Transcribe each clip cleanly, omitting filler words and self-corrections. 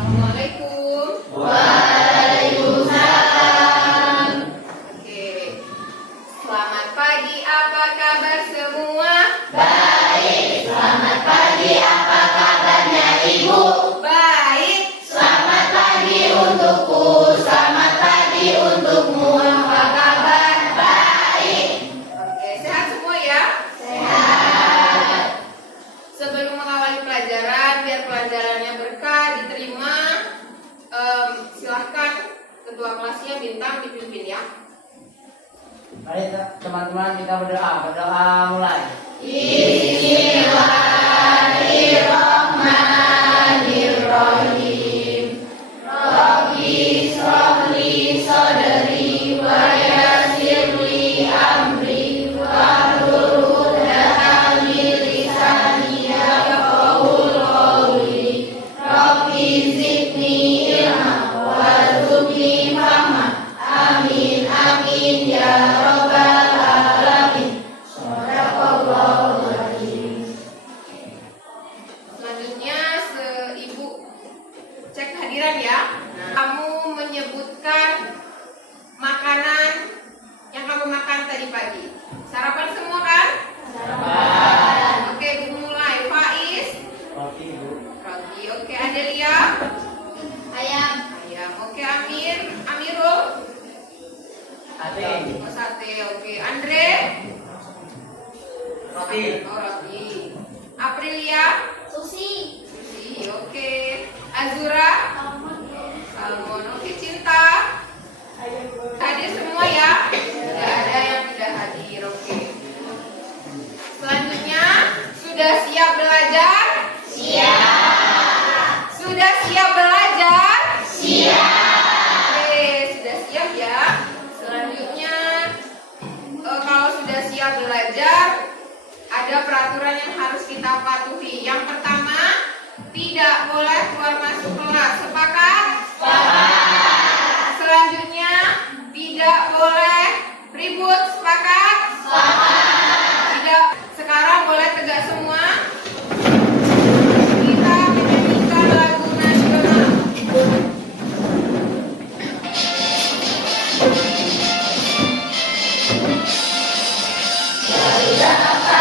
Assalamualaikum. Waalaikumsalam. Oke. Selamat pagi, apa kabar semua? Baik, selamat pagi. Apa kabarnya Ibu? Baik. Selamat pagi untukku, selamat pagi untukmu. Apa kabar? Baik. Oke, sehat semua ya? Sehat. Sebelum mengawali pelajaran, biar pelajarannya berkah, diterima, silahkan ketua kelasnya Bintang dipimpin ya. Mari teman-teman kita berdoa mulai. Bismillahirrahmanirrahim. Rabbi shrahli sadri wa yassirli amri wahlul 'uqdatam min lisani yafqahul qawli. Rabbi zidni ilma warzuqni fahma. Amin amin ya rabbal alamin. Shadaqallahul azim. Selanjutnya, Ibu cek kehadiran ya. Kamu menyebutkan makanan yang kamu makan tadi pagi. Sarapan semua kan? Oke, Ibu mulai. Faiz, Roti Ibu. roti. Oke, Adelia, Ayam. ayam. Oke, Amirul, Ate. oh, sate. Oke, Andre, Roti. oh, roti. Aprilia, Susi. sushi. Oke, Azura, salmon. Oke, Cinta, hadir semua ya? Tidak ada yang tidak hadir. Oke. Selanjutnya, sudah siap belajar? Siap. Sudah siap belajar? Siap. Oke, sudah siap ya. Selanjutnya, kalau sudah siap belajar, ada peraturan yang harus kita patuhi. Yang pertama, tidak boleh keluar masuk kelas. Sepakat? Sepakat. Selanjutnya, tidak boleh ribut. Sepakat? Sepakat. Tidak. Sekarang boleh tegak semua. Kita menyanyikan lagu nasional.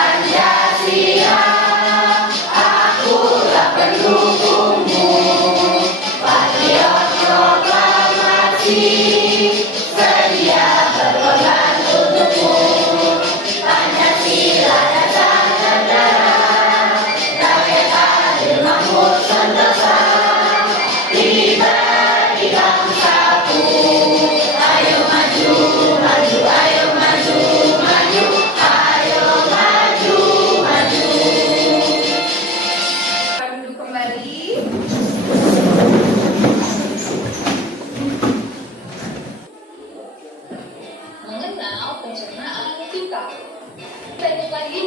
Pancasila, akulah pendukungmu. Patriot proklamasi, sedia berkorban untukmu. Pancasila dasar negara, rakyat adil makmur sentosa, pribadi bangsaku. Ayo maju, maju, ayo maju, maju, ayo maju, maju. Kita duduk kembali. Mengenal pencernaan kita. Lanjut lagi.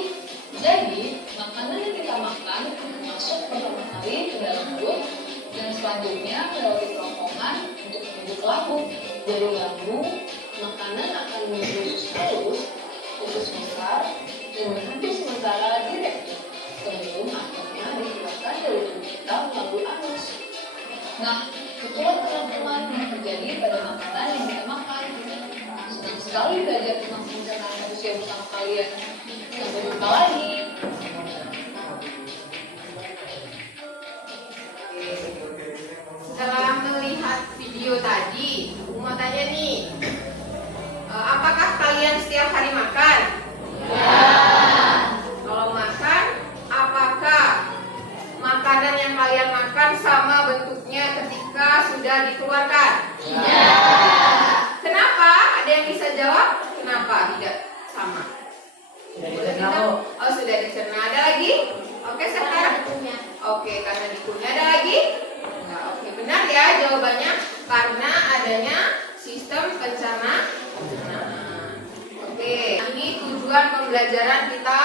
Jadi, makanan yang kita makan masuk pertama kali ke dalam mulut dan selanjutnya melalui kerongkongan untuk menuju ke lambung. Dari lambung, makanan akan menuju usus halus, usus besar, dan berhenti sementara di rektum sebelum akhirnya dikeluarkan dari tubuh kita melalui anus. Nah, itulah teman-teman yang terjadi pada makanan yang kita makan. Senang sekali belajar tentang pencernaan manusia bersama kalian. Sampai jumpa lagi. Setelah melihat video tadi, aku mau tanya nih, apakah kalian setiap hari makan? Kalau makan, apakah makanan yang kalian makan sama bentuknya ketika sudah dikeluarkan? Kenapa? Ada yang bisa jawab? Kenapa tidak sama? Jadi Boleh kita tidak? Oh, sudah dicerna. Ada lagi? Oke, sekarang. Oke, karena dikunyah. Ada lagi? Enggak. Oke, benar ya jawabannya. Karena adanya sistem pencernaan. Oke, ini tujuan pembelajaran kita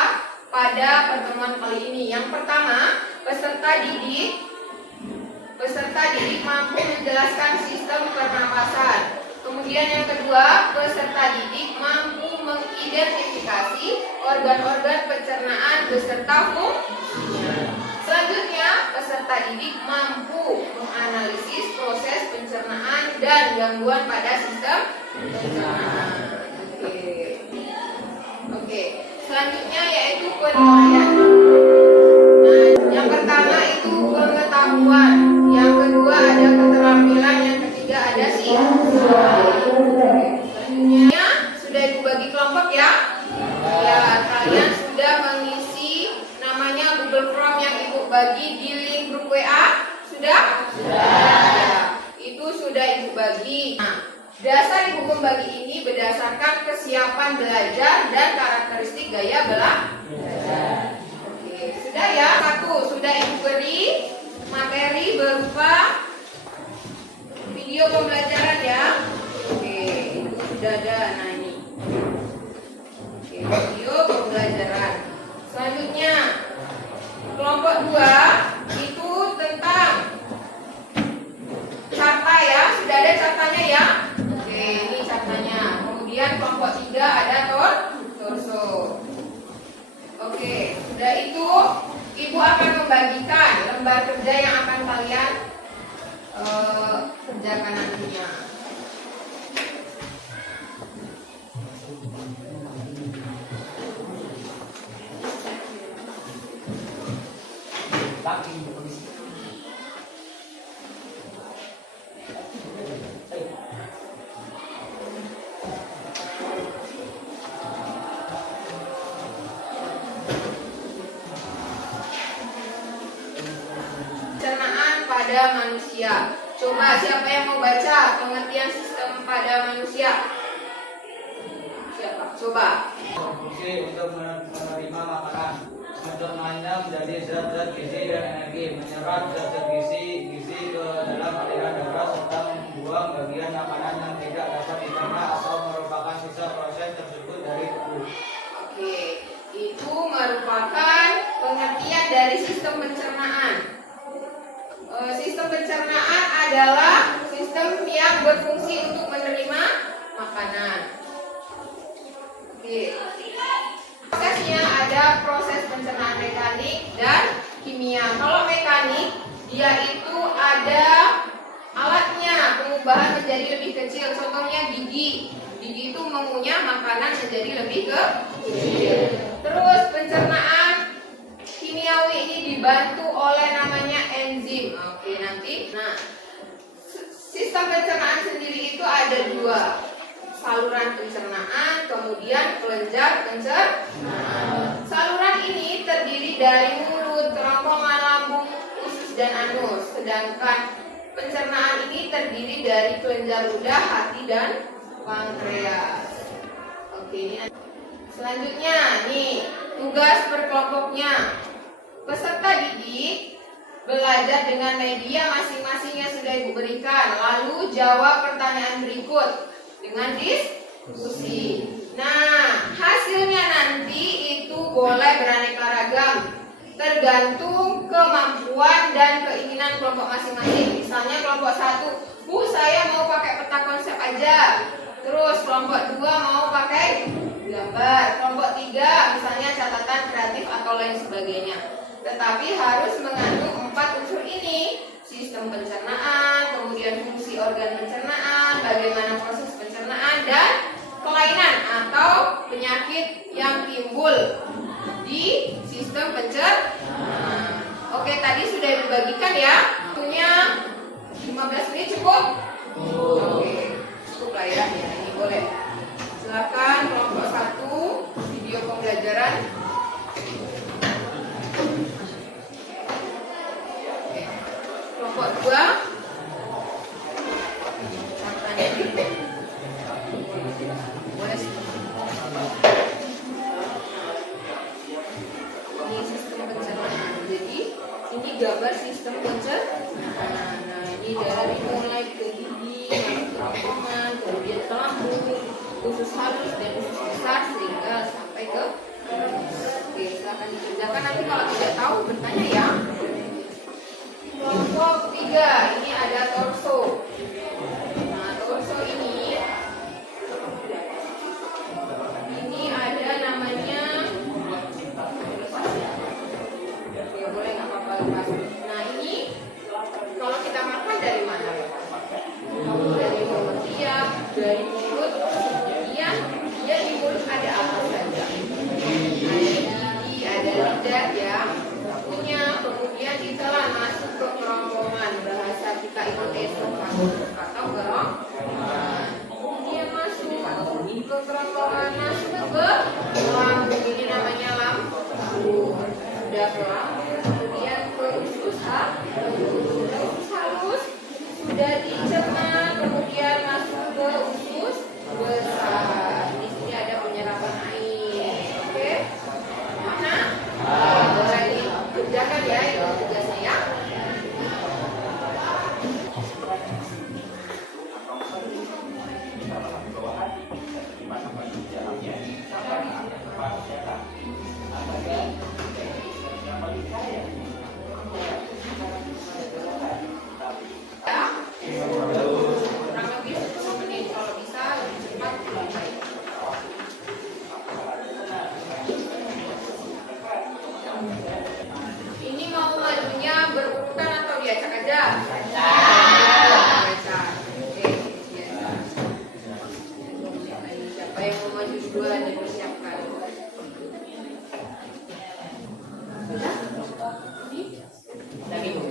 pada pertemuan kali ini. Yang pertama, peserta didik mampu menjelaskan sistem pernapasan. Kemudian yang kedua, peserta didik mampu mengidentifikasi organ-organ pencernaan beserta fungsinya. Selanjutnya, peserta didik mampu menganalisis gangguan pada sistem pencernaan. Oke. Selanjutnya yaitu penilaian. Nah, yang pertama itu pengetahuan, yang kedua ada keterampilan, yang ketiga ada siswa. Selanjutnya sudah Ibu bagi kelompok ya. Ya, kalian sudah mengisi namanya Google Form yang Ibu bagi di link grup WA? Sudah? Ya, itu sudah Ibu bagi. Nah, dasar Ibu membagi ini berdasarkan kesiapan belajar dan karakteristik gaya belajar. Oke, sudah ya? Satu, sudah Ibu beri materi berupa video pembelajaran ya. Oke, itu sudah ada. Nah, ini. Oke, video pembelajaran. Selanjutnya, kelompok 2 itu tentang carta ya. Sudah ada cartanya ya? Oke, ini cartanya. Kemudian kelompok 3 ada torso. Oke, sudah itu Ibu akan membagikan lembar kerja yang akan kalian kerjakan nantinya. Pak, ini kondisi. Pencernaan pada manusia. Coba siapa yang mau baca pengertian sistem pada manusia? Siapa? Coba. Fungsi untuk menerima makanan, mencernanya menjadi zat-zat gizi dan energi, menyerap zat-zat gizi ke dalam aliran darah serta membuang bagian makanan yang tidak dapat dicerna atau merupakan sisa proses tersebut dari tubuh. Oke, itu merupakan pengertian dari sistem pencernaan. Sistem pencernaan adalah sistem yang berfungsi untuk menerima makanan. Oke. Prosesnya ada proses pencernaan mekanik dan kimia. Kalau mekanik, dia itu ada alatnya, pengubahan menjadi lebih kecil. Contohnya gigi. Gigi itu mengunyah makanan menjadi lebih kecil. Terus pencernaan kimiawi ini dibantu oleh namanya enzim. Oke, nanti. Nah, sistem pencernaan sendiri itu ada 2. Saluran pencernaan, kemudian kelenjar pencernaan. Saluran ini terdiri dari mulut, kerongkongan lambung, usus dan anus. Sedangkan pencernaan ini terdiri dari kelenjar ludah, hati dan pankreas. Oke, ini selanjutnya nih tugas berkelompoknya. Peserta didik belajar dengan media masing-masing yang sudah Ibu berikan. Lalu jawab pertanyaan berikut dengan diskusi. Nah, hasilnya nanti itu boleh beraneka ragam, tergantung kemampuan dan keinginan kelompok masing-masing. Misalnya kelompok 1, Bu, saya mau pakai peta konsep aja. Terus kelompok 2 mau pakai gambar. Kelompok 3 misalnya catatan kreatif atau lain sebagainya. Tetapi harus mengandung 4 unsur ini: sistem pencernaan, kemudian fungsi organ pencernaan, bagaimana proses pencernaan, dan kelainan atau penyakit yang timbul di sistem pencernaan. Oke, tadi sudah dibagikan ya. Waktunya 15 menit cukup? Oke, cukup lah ya. Ini boleh. Silakan kelompok 1 video pembelajaran. Kelompok 2 cartanya boleh. Ini sistem pencernaan. Jadi ini gambar sistem pencernaan. Nah, ini dari mulai ke gigi, kerongkongan, kemudian ke lambung, usus halus dan usus besar sehingga sampai ke oke, silakan dikerjakan. Nanti kalau tidak tahu bertanya ya. Kelompok 3 ini ada torso. Nah, torso ini ada namanya. Oke, boleh nggak apa-apa lepas. Nah, ini kalau kita makan dari mana? Dari mulut. ikut esophagus atau kerongkongan. Kemudian masuk ke kerongkongan, masuk ke lambung, ini namanya lambung. Sudah ke lambung, kemudian ke usus halus, sudah dicerna, kemudian masuk ke usus besar. Di sini ada penyerapan air. Oke, mana? Boleh dikerjakan ya itu tugasnya ya. Kurang lebih 10 menit, kalau bisa lebih cepat lebih baik. Ini mau majunya berurutan atau diacak aja? Diacak. Oke, diacak. Siapa yang mau maju duluan dipersiapkan? Sudah?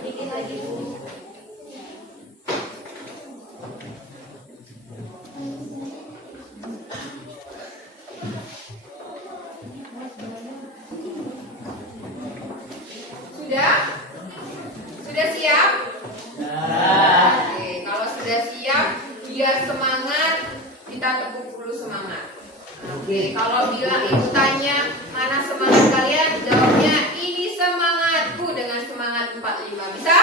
Dikit lagi. Sudah? Sudah siap? Oke, kalau sudah siap, biar semangat, kita tepuk dulu semangat. Oke, kalau bilang ibu tanya, mana semangat kalian? Jawabnya, ini semangatku dengan semangat 45. Bisa?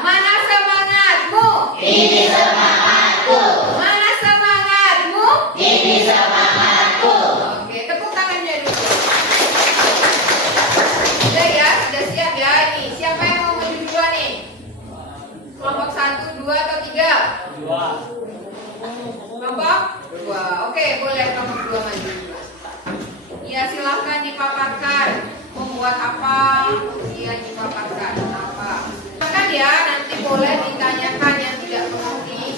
Mana semangatmu? Ini semangatku. Mana semangatmu? Ini semangatku. Oke, tepuk tangannya dulu. Sudah ya, sudah siap ya. Ini siapa yang mau maju duluan nih? Kelompok 1, 2 atau 3? Kelompok 2. Oke, boleh kelompok 2 maju. Ya, silahkan dipaparkan. Membuat apa? Kemudian dipaparkan apa? Silakan ya, nanti boleh ditanyakan yang tidak mengerti.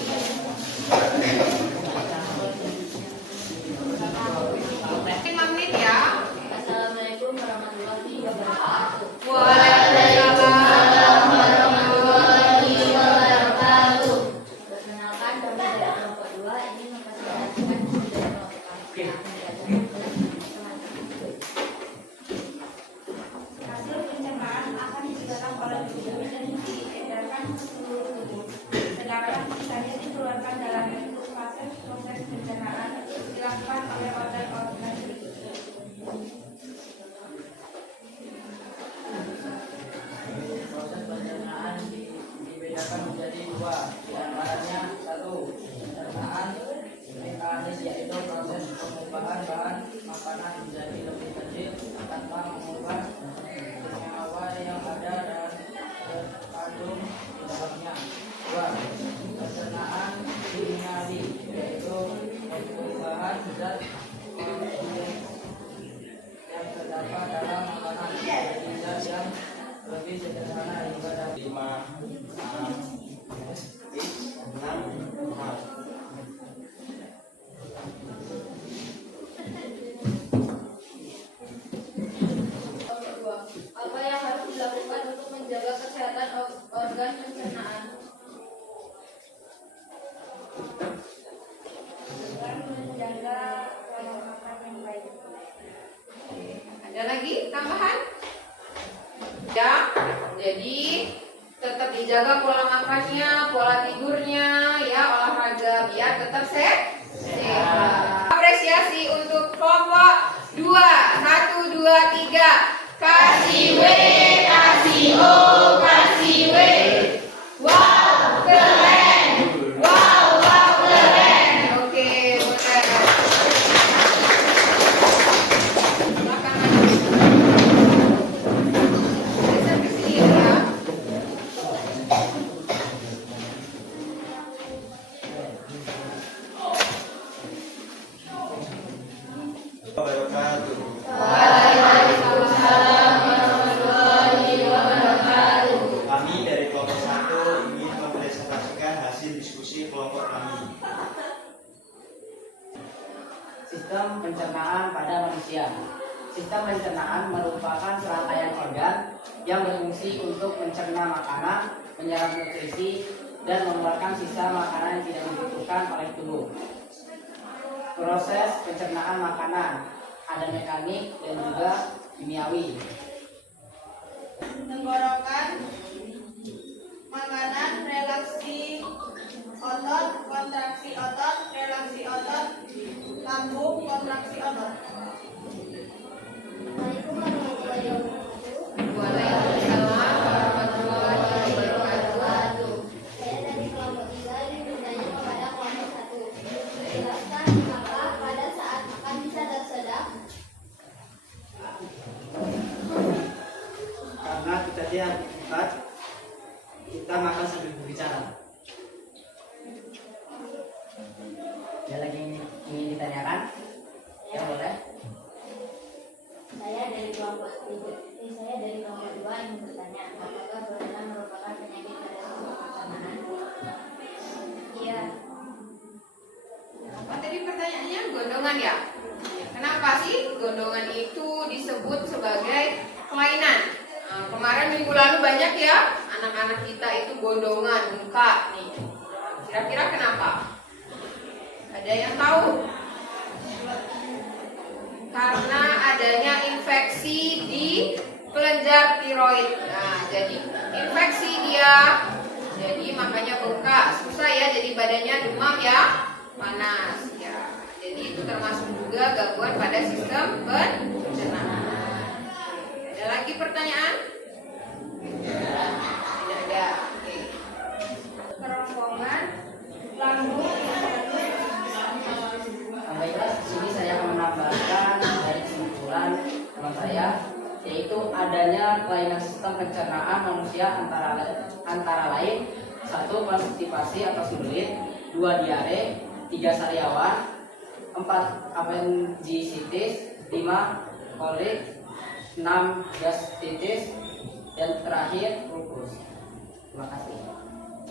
5 menit ya. Assalamualaikum warahmatullahi wabarakatuh. Waalaikumsalam warahmatullahi Wabarakatuh. Perkenalkan, kami dari kelompok 2 ini mempresentasikan dari hasil pencernaan akan digunakan oleh tubuh dan diedarkan ke seluruh tubuh. Sedangkan sisanya dikeluarkan dalam bentuk proses pencernaan dilakukan oleh organ-organ berikut. Proses pencernaan dibedakan menjadi 2, di antaranya 1. Pencernaan mekanis, yaitu proses pengubahan bahan makanan menjadi lebih kecil tanpa mengubah senyawa yang ada dan terkandung di dalamnya. 2. Pencernaan kimiawi, yaitu pengubahan zat yang terdapat dalam makanan menjadi zat yang lebih sederhana hingga dapat 5, 6. Apa yang harus dilakukan untuk menjaga kesehatan organ pencernaan? Dengan menjaga pola makan yang baik. Ada lagi tambahan? Ya, jadi tetap dijaga pola makannya, pola tidurnya, ya olahraga biar tetap sehat. Apresiasi untuk kelompok 2. 1, 2, 3. Kasih W, kasih O, kasih W. Wow, keren. Wow, wow, keren. Oke, boleh. Silakan maju. Geser ke sini ya. Wabarakatuh. Waalaikumsalam warahmatullahi wabarakatuh. Kami dari kelompok 1 ingin mempresentasikan hasil diskusi kelompok kami. Sistem pencernaan pada manusia. Sistem pencernaan merupakan serangkaian organ yang berfungsi untuk mencerna makanan, menyerap nutrisi, dan mengeluarkan sisa makanan yang tidak dibutuhkan oleh tubuh. Proses pencernaan makanan ada mekanik dan juga kimiawi. Tenggorokan, makanan, relaksi otot, kontraksi otot, relaksi otot, lambung, kontraksi otot. Waalaikumsalam warahmatullahi wabarakatuh. Saya dari kelompok 3 ingin bertanya kepada kelompok 1. Jelaskan mengapa pada saat makan bisa tersedak? Karena kita lihat tempat kita makan sambil berbicara. Ada lagi ingin ditanyakan? Ya boleh. Saya dari kelompok 2 ingin bertanya, apakah gorengan merupakan penyakit pada sistem pencernaan? Iya. Apa tadi pertanyaannya? Gondongan ya? Kenapa sih gondongan itu disebut sebagai kelainan? Nah, kemarin minggu lalu banyak ya anak-anak kita itu gondongan muka nih. Kira-kira kenapa? Ada yang tahu? Karena adanya infeksi di kelenjar tiroid. Nah, jadi infeksi dia, jadi makanya bengkak, susah ya, jadi badannya demam ya, panas ya. Jadi itu termasuk juga gangguan pada sistem pencernaan. Ada lagi pertanyaan? Tidak ada. Oke. Kerongkongan, lambung, Baiklah, di sini saya akan menambahkan dari kesimpulan teman saya, yaitu adanya kelainan sistem pencernaan manusia antara lain 1. Konstipasi atau sulit, 2. Diare, 3. Sariawan, 4. Appendicitis, 5. Kolik, 6. Gastritis, dan terakhir lupus. Terima kasih.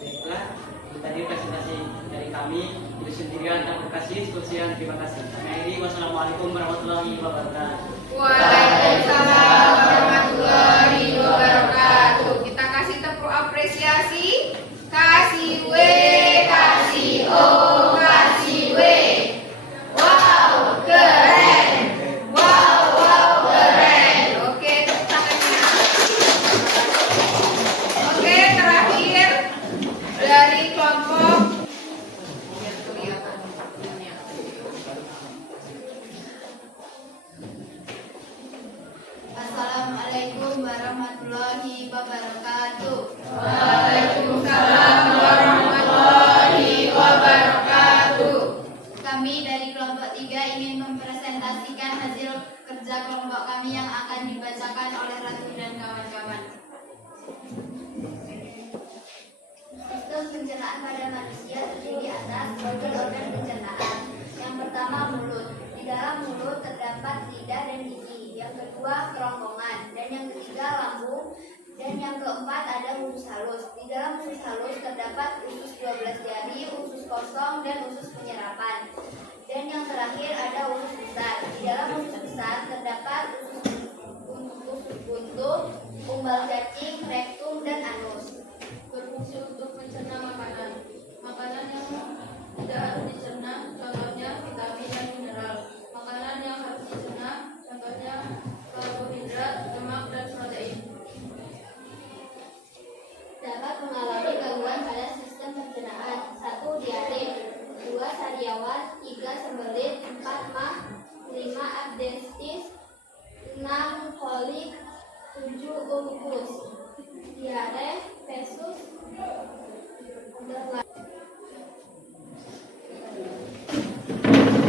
Baiklah, itu tadi presentasi dari kami. Itu sendirian terima kasih, sekian terima kasih. Akhiri, wassalamualaikum warahmatullahi wabarakatuh. Waalaikumsalam warahmatullahi wabarakatuh. Kita kasih tepuk apresiasi. Kasih W, kasih O, kasih W. Wow, keren. Wow, keren. Oke, tepuk tangannya. Oke, terakhir dari kelompok biar kelihatan. Assalamualaikum warahmatullahi wabarakatuh. Waalaikumsalam warahmatullahi wabarakatuh. Kami dari kelompok 3 ingin mempresentasikan hasil kerja kelompok kami yang akan dibacakan oleh Ratu dan kawan-kawan. Sistem pencernaan pada manusia terdiri atas organ-organ pencernaan. Yang pertama, mulut. Di dalam mulut terdapat lidah dan gigi. Yang kedua, kerongkongan. Dan yang ketiga, lambung. Dan yang keempat, ada usus halus. Di dalam usus halus terdapat usus 12 jari, usus kosong, dan usus penyerapan. Dan yang terakhir, ada usus besar. Di dalam usus besar terdapat usus buntu, umbal cacing, rektum, dan anus. berfungsi untuk mencerna makanan. Makanan yang tidak harus dicerna, contohnya vitamin dan mineral. Makanan yang harus dicerna, contohnya karbohidrat, lemak, dan protein. Dapat mengalami gangguan pada sistem pencernaan. 1. Diare, 2. Sariawan, 3. Sembelit, 4. Mah, 5. Abdestis, 6. Kolik, 7. Ulkus. Diare versus Assalamualaikum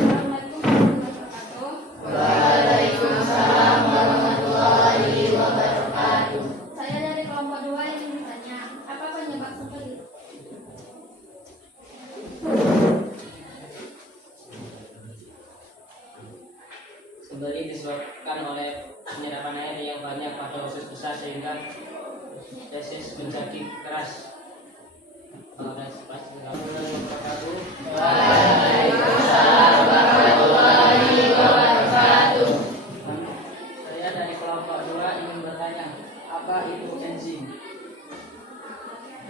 warahmatullahi wabarakatuh. Waalaikumsalam warahmatullahi wabarakatuh. Saya dari kelompok 2 ingin bertanya, apa penyebab sembelit? Sembelit disebabkan oleh penyerapan air yang banyak pada usus besar sehingga feses menjadi keras. Waalaikumsalam warahmatullahi wabarakatuh. Saya dari kelompok 2 ingin bertanya, Apa itu enzim?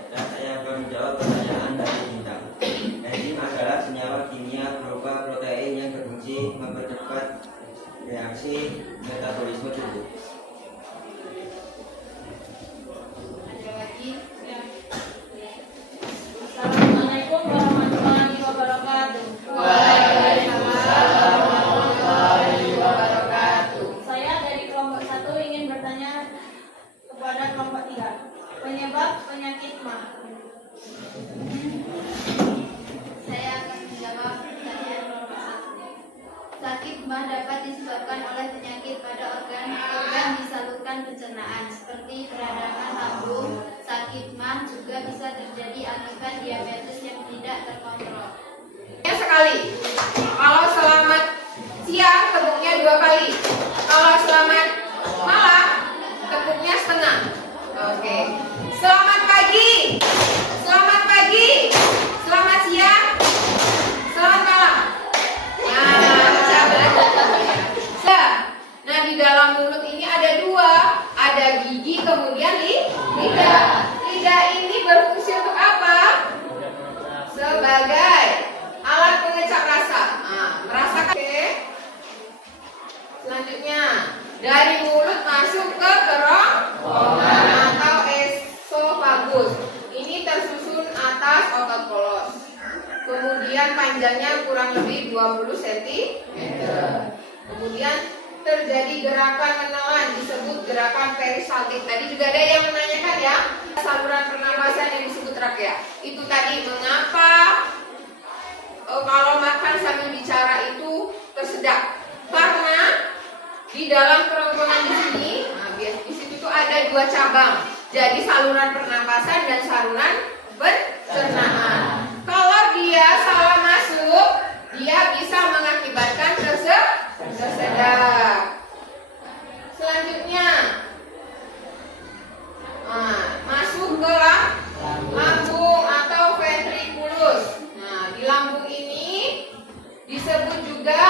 Dan saya akan menjawab pertanyaan dari Bintang. Enzim adalah senyawa kimia berupa protein yang berfungsi mempercepat reaksi metabolisme tubuh. Ada lagi? Ya. Assalamualaikum warahmatullahi wabarakatuh. Waalaikumsalam warahmatullahi wabarakatuh. Saya dari kelompok 1 ingin bertanya kepada kelompok 3. Penyebab penyakit MA. Saya akan menjawab pertanyaan kelompok 1. Sakit MA dapat disebabkan oleh penyakit pada organ disalurkan pencernaan seperti peradangan lambung. Sakit MA juga bisa terjadi akibat diabetes yang tidak terkontrol. Ya, sekali. Kalau selamat siang tepuknya 2 kali. Kalau selamat malam tepuknya setengah. Oke. Selamat pagi. Selamat pagi. Selamat siang. Selamat malam. Nah, di dalam mulut ini ada 2. Ada gigi kemudian lidah. Lidah ini berfungsi untuk apa? Sebagai alat pengecap rasa. Nah, merasakan. Oke. Selanjutnya, dari mulut masuk ke kerongkongan atau esofagus. Ini tersusun atas otot polos. Kemudian panjangnya kurang lebih 20 cm. Kemudian terjadi gerakan menelan disebut gerakan peristaltik. Tadi juga ada yang menanyakan ya, saluran pernapasan yang disebut trakea. Itu tadi mengapa kalau makan sambil bicara itu tersedak? Karena di dalam kerongkongan di sini, nah di situ tuh ada 2 cabang. Jadi saluran pernapasan dan saluran pencernaan. Kalau dia salah masuk, dia bisa mengakibatkan tersedak. Selanjutnya, masuk ke lambung atau ventriculus. Nah, di lambung ini disebut juga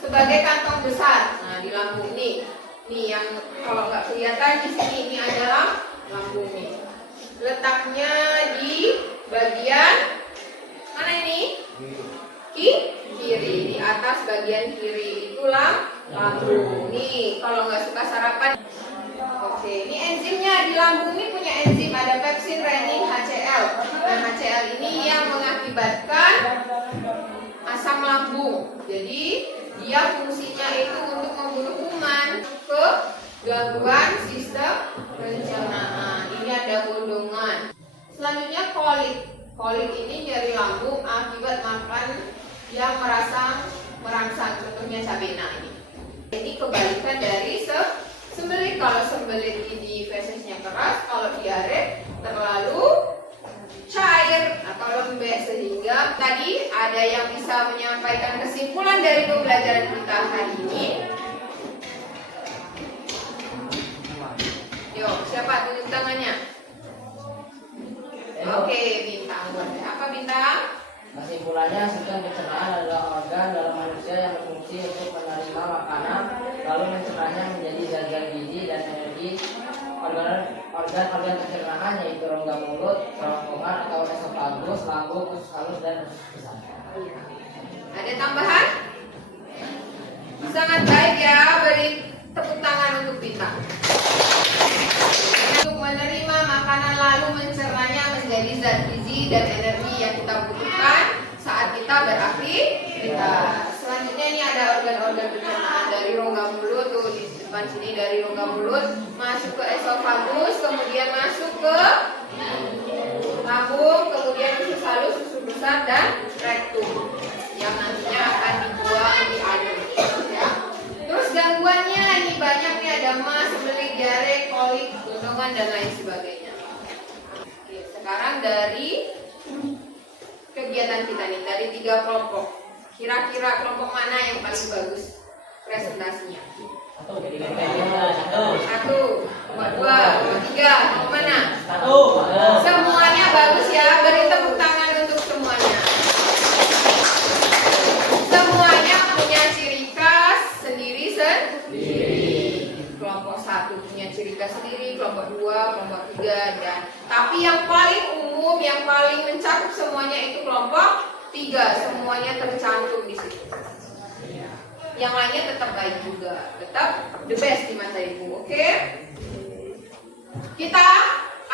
sebagai kantong besar. Nah, di lambung ini, yang kalau nggak kelihatan di sini, ini adalah lambung ini. Letaknya di bagian mana ini? Kiri, di atas bagian kiri itulah lambung. Nih, kalau nggak suka sarapan. Oke, ini enzimnya di lambung ini punya enzim, ada pepsin, renin, HCl. Nah, HCl ini yang mengakibatkan asam lambung. Jadi dia fungsinya itu untuk membunuh kuman ke gangguan sistem pencernaan. Ini ada gondongan. Selanjutnya kolik. Kolik ini nyeri lambung akibat makan yang merangsang, contohnya cabai. Nah, ini kebalikan dari sembelit. Kalau sembelit ini fesesnya keras, kalau diare terlalu cair atau lembek, sehingga tadi ada yang bisa menyampaikan kesimpulan dari pembelajaran kita hari ini. Yuk, siapa tunjuk tangannya? Oke, Bintang. Apa Bintang? Kesimpulannya, sistem pencernaan adalah organ dalam manusia yang berfungsi untuk menerima makanan, lalu mencernanya menjadi zat-zat gizi dan energi. Organ-organ pencernaan yaitu rongga mulut, kerongkongan atau esofagus, lambung, usus halus, dan usus besar. Ada tambahan? Sangat baik ya, beri tepuk tangan untuk Bintang. Untuk menerima makanan lalu mencernanya menjadi zat gizi dan energi yang kita butuhkan saat kita beraktivitas. Selanjutnya ini ada organ-organ pencernaan dari rongga mulut, tuh di depan sini dari rongga mulut masuk ke esofagus, kemudian masuk ke lambung, kemudian usus halus, usus besar, dan rektum yang nantinya akan dibuang di anus. Ya. Terus gangguannya ini banyak nih, ada MA, sembelit, diare, kolik, gondongan, dan lain sebagainya. Oke, sekarang dari kegiatan kita nih, dari 3 kelompok. Kira-kira kelompok mana yang paling bagus presentasinya? 1, 2, 3, mana? 1. Semuanya bagus ya, beri tepuk tangan untuk semuanya. Semuanya punya ciri khas sendiri. Kelompok 1 punya ciri khas sendiri, kelompok 2, kelompok 3 dan tapi yang paling umum, yang paling mencakup semuanya itu kelompok 3. Semuanya tercantum di situ. Yang lainnya tetap baik juga, tetap the best di mata ibu. Oke? Kita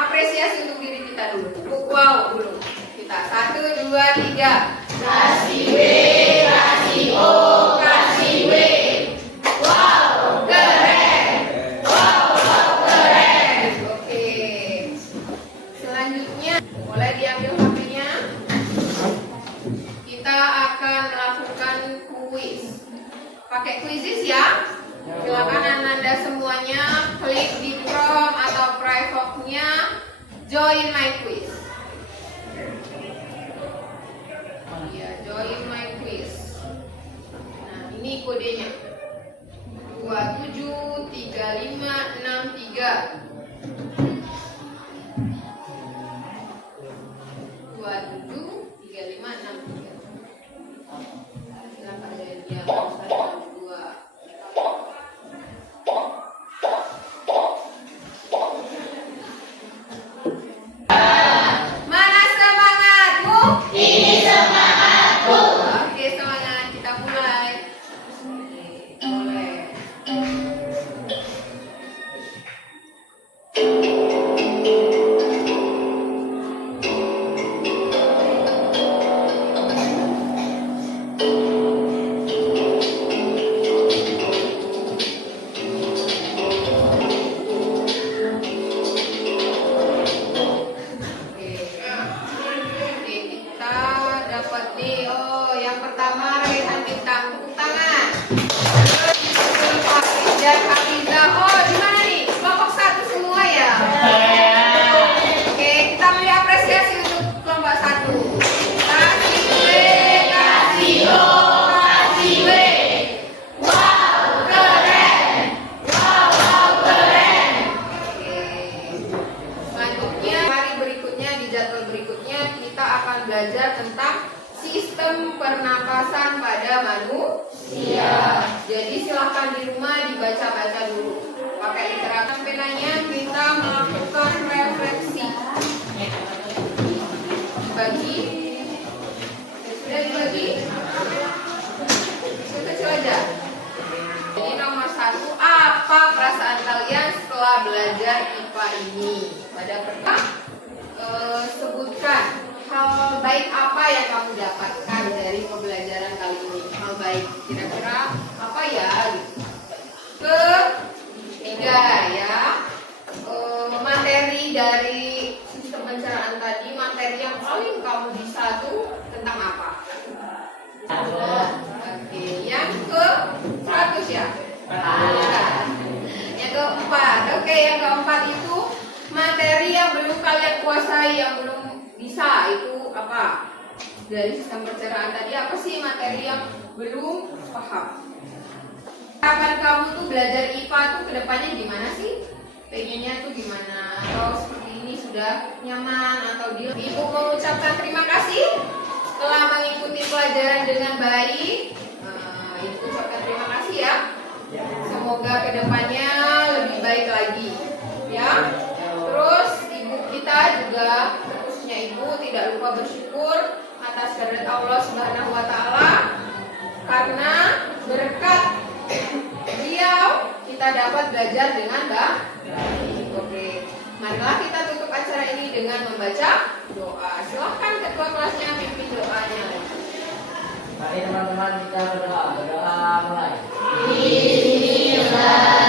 apresiasi untuk diri kita dulu. Tepuk wow dulu. Kita 1, 2, 3. Kasih W, kasih O, kasih W. Wow, keren. Wow, keren. Oke. Selanjutnya, boleh diambil HP-nya. Kita akan melakukan kuis. Pakai quizzes ya. Silakan Anda semuanya klik di Chrome atau Firefox-nya join my quiz. Ya, join my quiz. Nah, ini kodenya 273563. 273563. Silakan dia 1, 2. Mana semangatmu? Ini semangatku. Oke, semangat. Kita mulai. Boleh. Oke, kita dapat nih. Oh, yang pertama Raihan Bintang. Tepuk tangan. Dan Hafiza. Oh, di mana nih? Kelompok 1 semua ya? Oke, kita beri apresiasi untuk kelompok 1. Kasih W, kasih O, kasih W. Wow, keren. Wow, keren. Oke. Selanjutnya, hari berikutnya di jadwal berikutnya kita akan belajar tentang sistem pernapasan pada manusia. Jadi silahkan di rumah dibaca-baca dulu. Pakai literatur penanya kita melakukan refleksi. Bagi. Sudah dibagi? Kecil aja. Jadi nomor 1, apa perasaan kalian setelah belajar IPA ini? Pada pertama, sebutkan hal baik apa yang kamu dapatkan dari pembelajaran kali ini. Hal baik kira-kira apa ya? Ketiga ya, materi dari sistem pencernaan tadi, materi yang paling kamu bisa tuh tentang apa? Oke, yang ke 100 ya? Yang keempat, oke, yang keempat itu materi yang belum kalian kuasai, yang belum bisa itu apa? Dari sistem pencernaan tadi apa sih materi yang belum paham? Harapan kamu tuh belajar IPA tuh kedepannya gimana sih? Pengennya tuh gimana? Atau seperti ini sudah nyaman atau dia? Ibu mengucapkan terima kasih telah mengikuti pelajaran dengan baik. Ibu ucapkan terima kasih ya. Semoga kedepannya lebih baik lagi, ya. Terus ibu kita juga, khususnya ibu, tidak lupa bersyukur atas kehadirat Allah Subhanahu Wa Taala karena berkat beliau kita dapat belajar dengan baik. Oke, marilah kita tutup acara ini dengan membaca doa. Silahkan ketua kelasnya pimpin doanya. Mari teman-teman kita berdoa. Berdoa mulai. Bismillah.